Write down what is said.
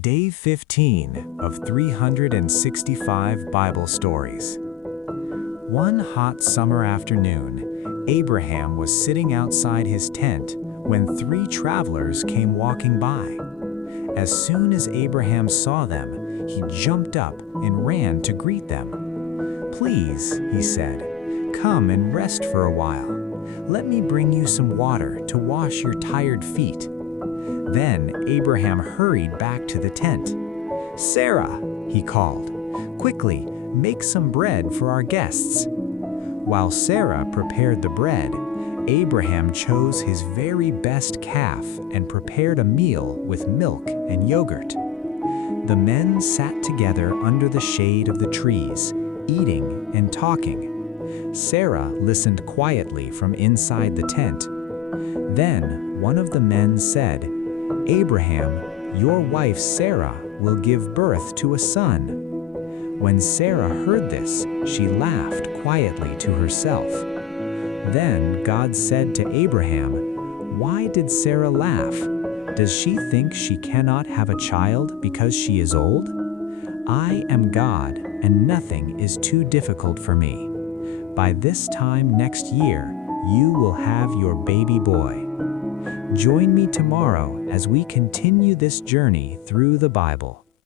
Day 15 of 365 Bible Stories. One hot summer afternoon, Abraham was sitting outside his tent when three travelers came walking by. As soon as Abraham saw them, he jumped up and ran to greet them. "Please," he said, "come and rest for a while. Let me bring you some water to wash your tired feet." Then Abraham hurried back to the tent. "Sarah," he called, "quickly, make some bread for our guests." While Sarah prepared the bread, Abraham chose his very best calf and prepared a meal with milk and yogurt. The men sat together under the shade of the trees, eating and talking. Sarah listened quietly from inside the tent. Then one of the men said, "Abraham, your wife Sarah will give birth to a son." When Sarah heard this, she laughed quietly to herself. Then God said to Abraham, "Why did Sarah laugh? Does she think she cannot have a child because she is old? I am God, and nothing is too difficult for me. By this time next year, you will have your baby boy." Join me tomorrow as we continue this journey through the Bible.